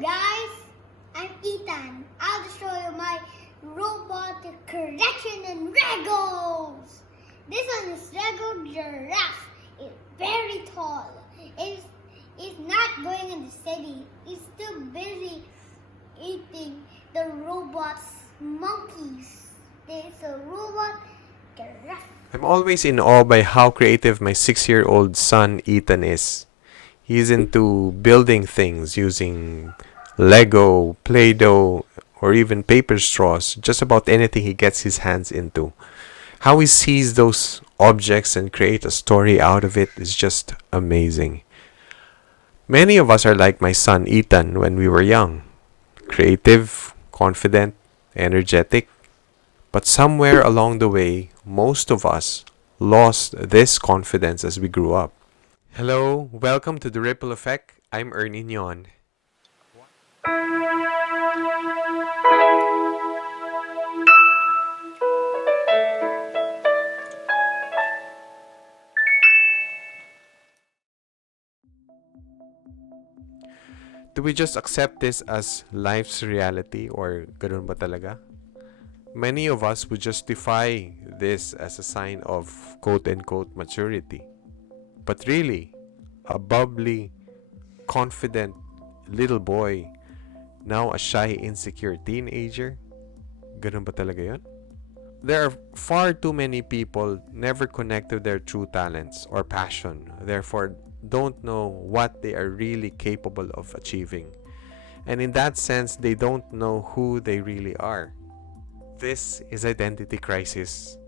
guys, I'm Etan. I'll show you my robot correction and Legos. This one is Lego giraffe. It's very tall. It's not going in the city. It's still busy eating the robot's monkeys. There's a robot giraffe. I'm always in awe by how creative my 6-year-old son Etan is. He's into building things using Lego, Play-Doh, or even paper straws, just about anything he gets his hands into. How he sees those objects and create a story out of it is just amazing. Many of us are like my son Etan when we were young. Creative, confident, energetic. But somewhere along the way, most of us lost this confidence as we grew up. Hello, welcome to The Ripple Effect. I'm Ern Ynion. Do we just accept this as life's reality or ganun ba talaga? Many of us would justify this as a sign of quote-unquote maturity. But really, a bubbly, confident little boy, now a shy, insecure teenager, ganun ba talaga yun? There are far too many people never connect to their true talents or passion, therefore don't know what they are really capable of achieving. And in that sense, they don't know who they really are. This is identity crisis.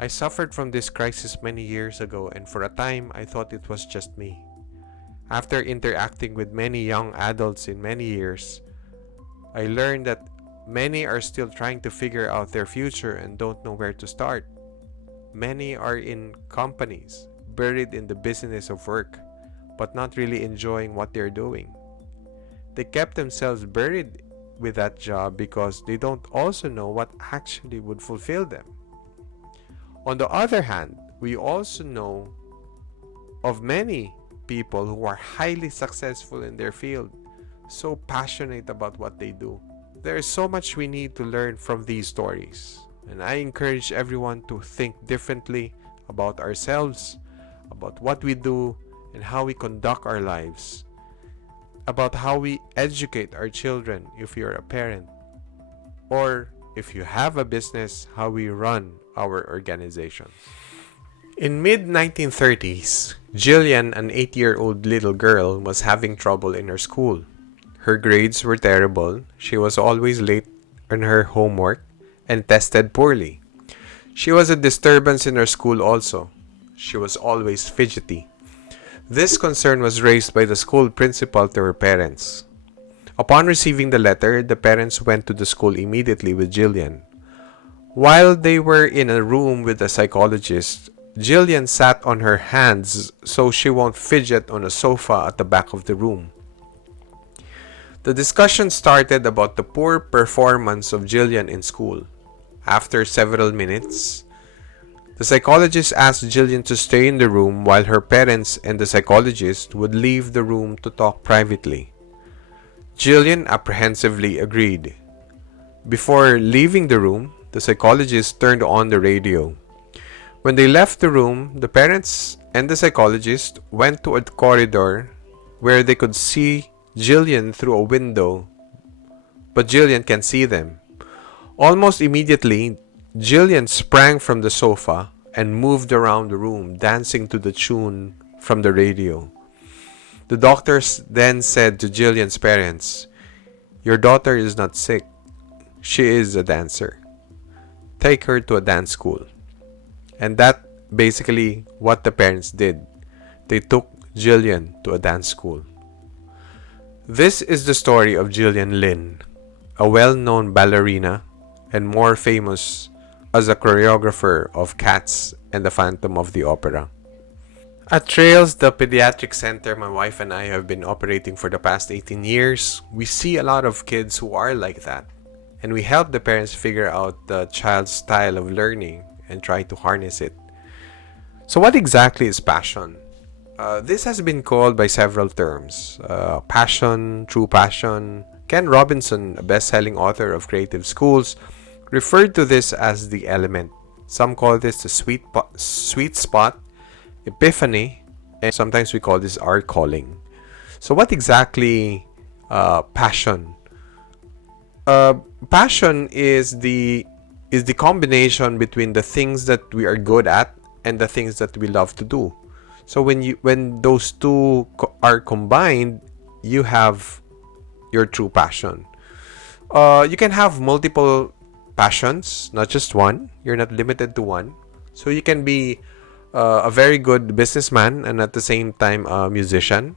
I suffered from this crisis many years ago, and for a time I thought it was just me. After interacting with many young adults in many years, I learned that many are still trying to figure out their future and don't know where to start. Many are in companies, buried in the business of work, but not really enjoying what they're doing. They kept themselves buried with that job because they don't also know what actually would fulfill them. On the other hand, we also know of many people who are highly successful in their field, so passionate about what they do. There is so much we need to learn from these stories, and I encourage everyone to think differently about ourselves, about what we do, and how we conduct our lives, about how we educate our children if you're a parent, or if you have a business, how we run our organizations. In mid-1930s, Jillian, an 8-year-old little girl, was having trouble in her school. Her grades were terrible, she was always late on her homework, and tested poorly. She was a disturbance in her school also. She was always fidgety. This concern was raised by the school principal to her parents. Upon receiving the letter, the parents went to the school immediately with Jillian. While they were in a room with the psychologist, Jillian sat on her hands so she won't fidget on a sofa at the back of the room. The discussion started about the poor performance of Jillian in school. After several minutes, the psychologist asked Jillian to stay in the room while her parents and the psychologist would leave the room to talk privately. Jillian apprehensively agreed. Before leaving the room, the psychologist turned on the radio. When they left the room, the parents and the psychologist went to a corridor where they could see Jillian through a window, but Jillian can't see them. Almost immediately, Jillian sprang from the sofa and moved around the room, dancing to the tune from the radio. The doctors then said to Jillian's parents, "Your daughter is not sick. She is a dancer. Take her to a dance school." And that basically what the parents did. They took Jillian to a dance school. This is the story of Gillian Lynne, a well-known ballerina and more famous as a choreographer of Cats and the Phantom of the Opera. At Trails, the pediatric center my wife and I have been operating for the past 18 years, we see a lot of kids who are like that, and we help the parents figure out the child's style of learning and try to harness it. So what exactly is passion? This has been called by several terms. Passion, true passion. Ken Robinson, a best-selling author of Creative Schools, referred to this as the element. Some call this the sweet spot, epiphany, and sometimes we call this our calling. So what exactly passion? Passion is the combination between the things that we are good at and the things that we love to do. So when those two are combined, you have your true passion. You can have multiple passions, not just one. You're not limited to one. So you can be a very good businessman and at the same time a musician.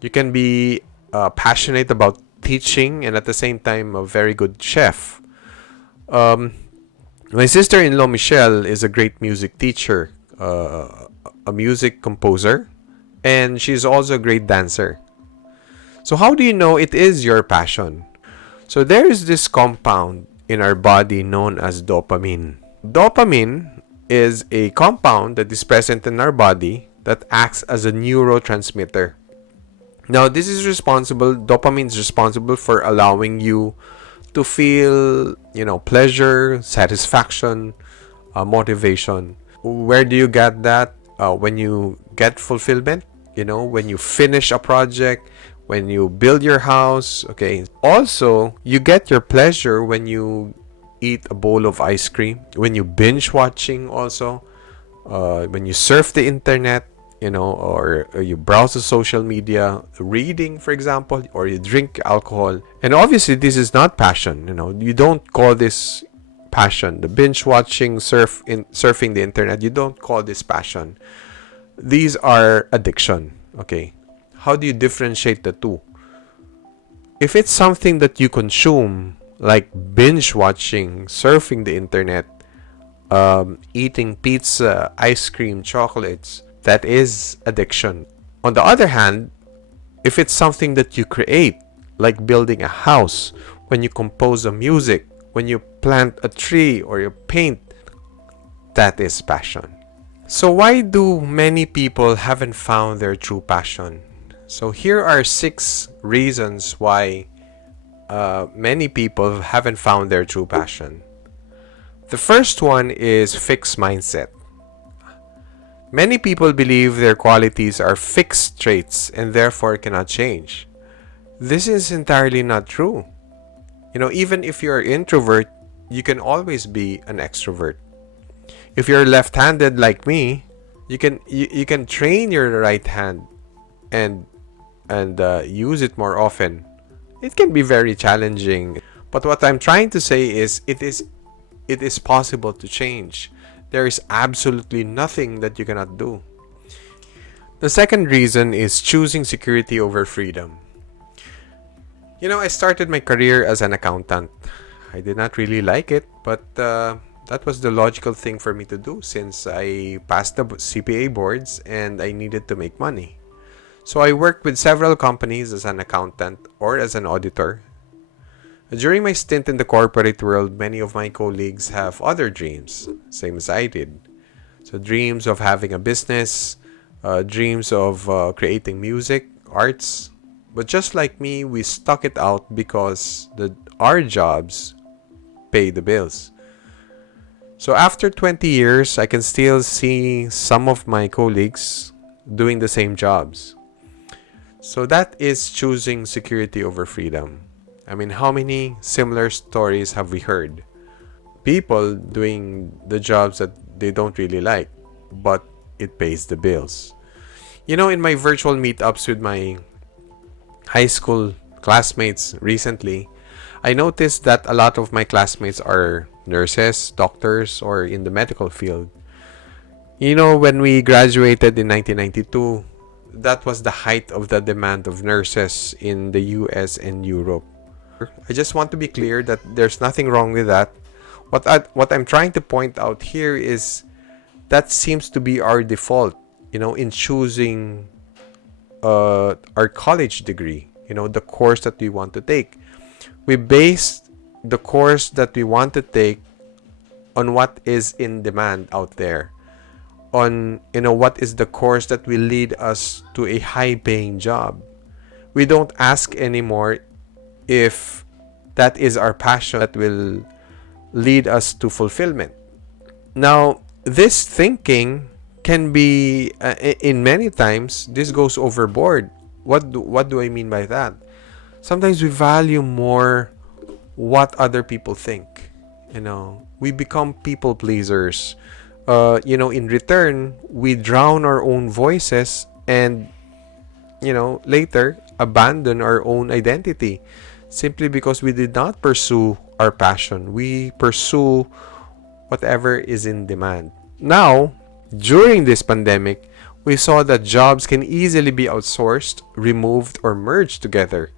You can be passionate about teaching and at the same time a very good chef. My sister-in-law Michelle is a great music teacher, a music composer, and she's also a great dancer. So how do you know it is your passion? So there is this compound in our body known as dopamine. Dopamine is a compound that is present in our body that acts as a neurotransmitter. Now, dopamine is responsible for allowing you to feel, pleasure, satisfaction, motivation. Where do you get that? When you get fulfillment, when you finish a project, when you build your house, okay. Also, you get your pleasure when you eat a bowl of ice cream, when you binge watching also, when you surf the internet, or you browse the social media, reading, for example, or you drink alcohol. And obviously, this is not passion. You don't call this passion. The binge watching, surfing the internet, you don't call this passion. These are addiction. Okay, how do you differentiate the two? If it's something that you consume, like binge watching, surfing the internet, eating pizza, ice cream, chocolates, that is addiction. On the other hand, if it's something that you create, like building a house, when you compose a music, when you plant a tree or you paint, that is passion. So why do many people haven't found their true passion? So here are 6 reasons why many people haven't found their true passion. The first one is fixed mindset. Many people believe their qualities are fixed traits and therefore cannot change. This is entirely not true. Even if you're an introvert, you can always be an extrovert. If you're left-handed like me, you can train your right hand and use it more often. It can be very challenging, but what I'm trying to say is it is possible to change. There is absolutely nothing that you cannot do. The second reason is choosing security over freedom. I started my career as an accountant. I did not really like it, but that was the logical thing for me to do since I passed the CPA boards and I needed to make money. So I worked with several companies as an accountant or as an auditor. During my stint in the corporate world, many of my colleagues have other dreams, same as I did. So dreams of having a business, dreams of creating music, arts. But just like me, we stuck it out because our jobs pay the bills. So after 20 years, I can still see some of my colleagues doing the same jobs. So that is choosing security over freedom. I mean, how many similar stories have we heard? People doing the jobs that they don't really like, but it pays the bills. In my virtual meetups with my high school classmates recently, I noticed that a lot of my classmates are nurses, doctors, or in the medical field. When we graduated in 1992, that was the height of the demand of nurses in the US and Europe. I just want to be clear that there's nothing wrong with that. What I'm trying to point out here is that seems to be our default, in choosing our college degree, the course that we want to take. We base the course that we want to take on what is in demand out there. on, what is the course that will lead us to a high paying job. We don't ask anymore if that is our passion that will lead us to fulfillment. Now, this thinking can be, in many times, this goes overboard. What do I mean by that? Sometimes we value more what other people think. We become people pleasers. In return, we drown our own voices and, later abandon our own identity simply because we did not pursue our passion. We pursue whatever is in demand. Now, during this pandemic, we saw that jobs can easily be outsourced, removed, or merged together.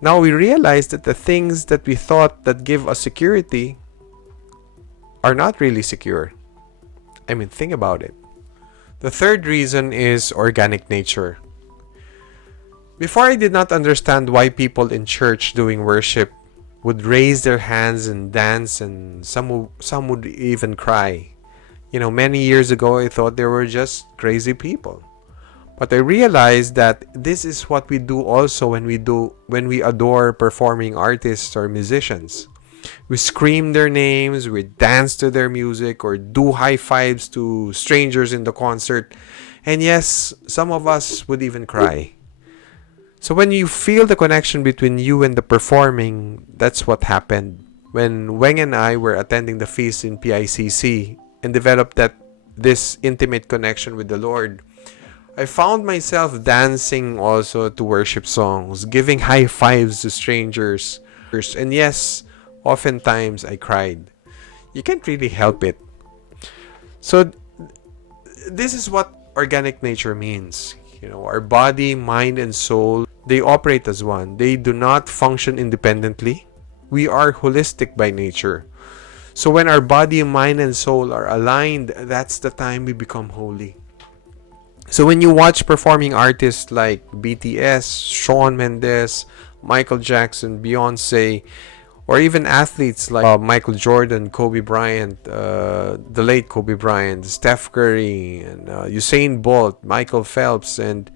Now we realize that the things that we thought that give us security are not really secure. I mean, think about it. The third reason is organic nature. Before, I did not understand why people in church doing worship would raise their hands and dance, and some would even cry. Many years ago, I thought they were just crazy people. But I realized that this is what we do also when we adore performing artists or musicians. We scream their names, we dance to their music, or do high fives to strangers in the concert. And yes, some of us would even cry. So when you feel the connection between you and the performing, that's what happened when Weng and I were attending the feast in PICC and developed this intimate connection with the Lord. I found myself dancing also to worship songs, giving high fives to strangers. And yes, oftentimes I cried. You can't really help it. So this is what organic nature means. Our body, mind, and soul, they operate as one. They do not function independently. We are holistic by nature. So when our body, mind, and soul are aligned, that's the time we become holy. So when you watch performing artists like BTS, Shawn Mendes, Michael Jackson, Beyonce, or even athletes like Michael Jordan, Kobe Bryant, the late Kobe Bryant, Steph Curry, and Usain Bolt, Michael Phelps, and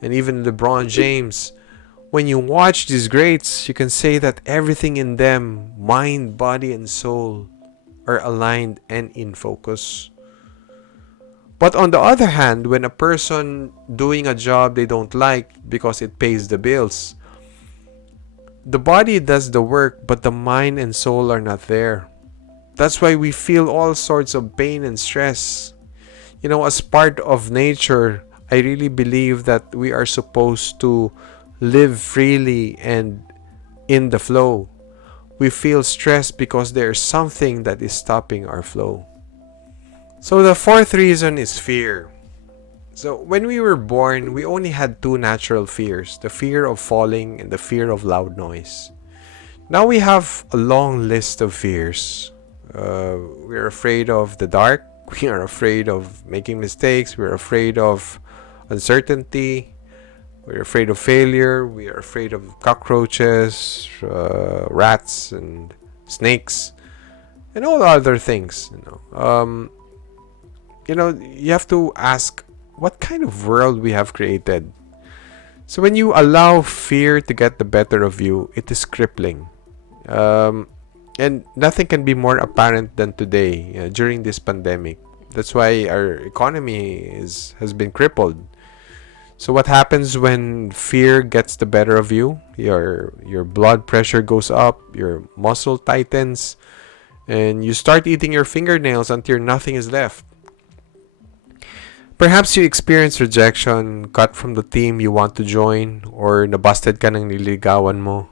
even LeBron James. When you watch these greats, you can say that everything in them, mind, body, and soul, are aligned and in focus. But on the other hand, when a person doing a job they don't like because it pays the bills, the body does the work, but the mind and soul are not there. That's why we feel all sorts of pain and stress. As part of nature, I really believe that we are supposed to live freely and in the flow. We feel stressed because there's something that is stopping our flow. So the fourth reason is fear. So when we were born, we only had two natural fears, the fear of falling and the fear of loud noise. Now we have a long list of fears. We're afraid of the dark. We are afraid of making mistakes. We're afraid of uncertainty. We're afraid of failure. We are afraid of cockroaches, rats, and snakes, and all other things. You have to ask what kind of world we have created. So when you allow fear to get the better of you, it is crippling. And nothing can be more apparent than today during this pandemic. That's why our economy has been crippled. So what happens when fear gets the better of you? Your blood pressure goes up, your muscle tightens, and you start eating your fingernails until nothing is left. Perhaps you experience rejection, cut from the team you want to join, or nabasted ka ng nililigawan mo.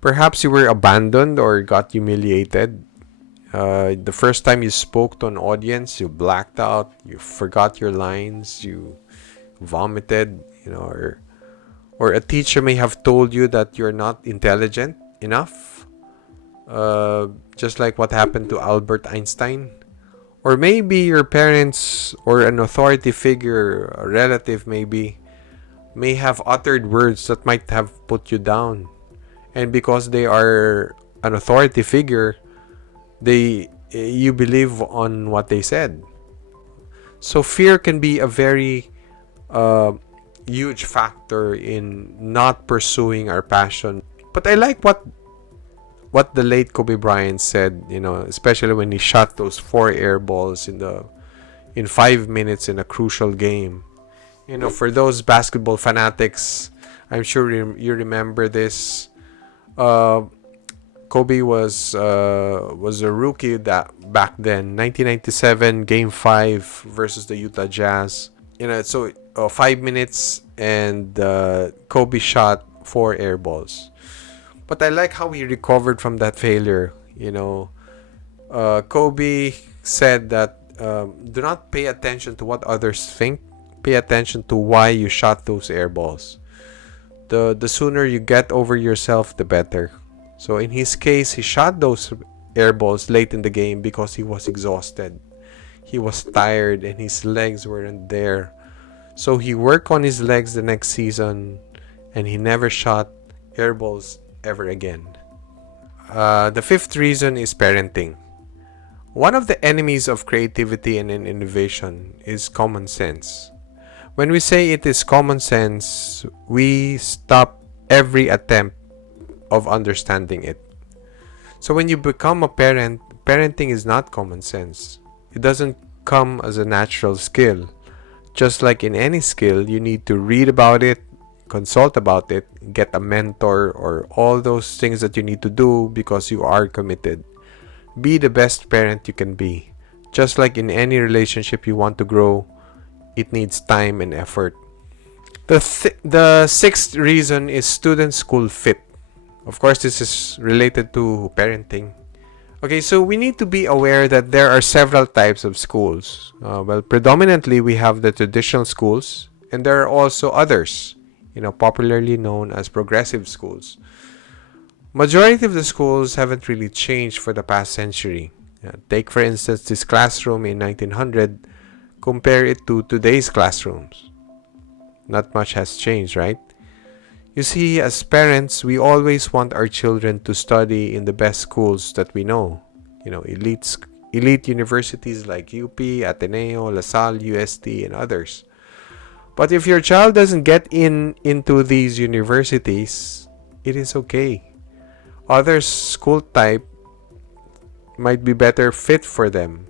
Perhaps you were abandoned or got humiliated. The first time you spoke to an audience, you blacked out, you forgot your lines, you vomited, or a teacher may have told you that you're not intelligent enough. Just like what happened to Albert Einstein. Or maybe your parents or an authority figure, a relative maybe, may have uttered words that might have put you down. And because they are an authority figure, you believe on what they said. So fear can be a very huge factor in not pursuing our passion. But I like what the late Kobe Bryant said, especially when he shot those 4 air balls in 5 minutes in a crucial game. For those basketball fanatics, I'm sure you remember this. Kobe was a rookie that back then, 1997 Game 5 versus the Utah Jazz. So 5 minutes and Kobe shot 4 air balls. But I like how he recovered from that failure. Kobe said that do not pay attention to what others think. Pay attention to why you shot those air balls. The sooner you get over yourself, the better. So in his case, he shot those air balls late in the game because he was exhausted. He was tired and his legs weren't there. So he worked on his legs the next season and he never shot air balls ever again. The 5th reason is parenting. One of the enemies of creativity and innovation is common sense. When we say it is common sense, we stop every attempt of understanding it. So when you become a parent, parenting is not common sense. It doesn't come as a natural skill. Just like in any skill, you need to read about it, consult about it, get a mentor, or all those things that you need to do because you are committed. Be the best parent you can be. Just like in any relationship you want to grow, it needs time and effort. The 6th reason is student school fit. Of course, this is related to parenting. Okay, so we need to be aware that there are several types of schools. Predominantly we have the traditional schools, and there are also others, popularly known as progressive schools. Majority of the schools haven't really changed for the past century. Take for instance this classroom in 1900, compare it to today's classrooms. Not much has changed, right? You see, as parents, we always want our children to study in the best schools that we know. Elite universities like UP, Ateneo, LaSalle, UST, and others. But if your child doesn't get into these universities, it is okay. Other school type might be better fit for them.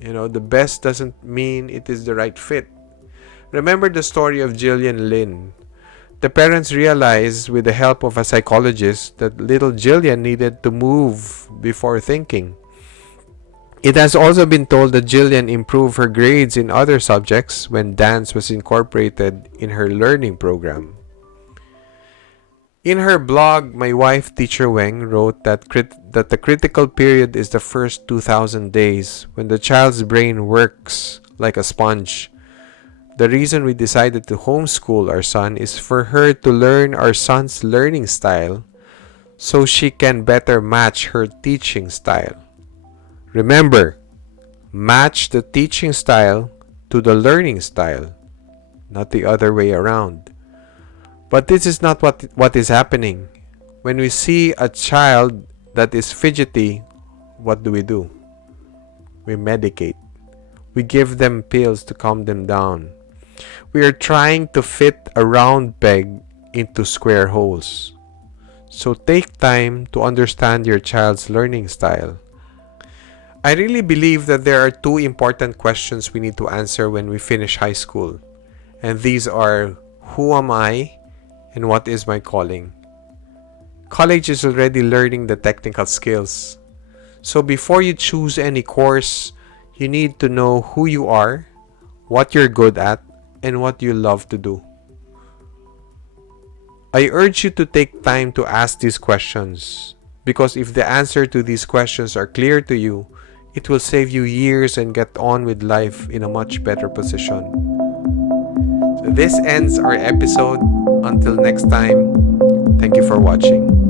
The best doesn't mean it is the right fit. Remember the story of Gillian Lynne. The parents realized with the help of a psychologist that little Jillian needed to move before thinking. It has also been told that Jillian improved her grades in other subjects when dance was incorporated in her learning program. In her blog, my wife, teacher Weng, wrote that the critical period is the first 2,000 days when the child's brain works like a sponge. The reason we decided to homeschool our son is for her to learn our son's learning style so she can better match her teaching style. Remember, match the teaching style to the learning style, not the other way around. But this is not what is happening. When we see a child that is fidgety, what do? We medicate. We give them pills to calm them down. We are trying to fit a round peg into square holes. So take time to understand your child's learning style. I really believe that there are 2 important questions we need to answer when we finish high school. And these are, who am I and what is my calling? College is already learning the technical skills. So before you choose any course, you need to know who you are, what you're good at, and what you love to do. I urge you to take time to ask these questions, because if the answer to these questions are clear to you, it will save you years and get on with life in a much better position. So this ends our episode. Until next time, thank you for watching.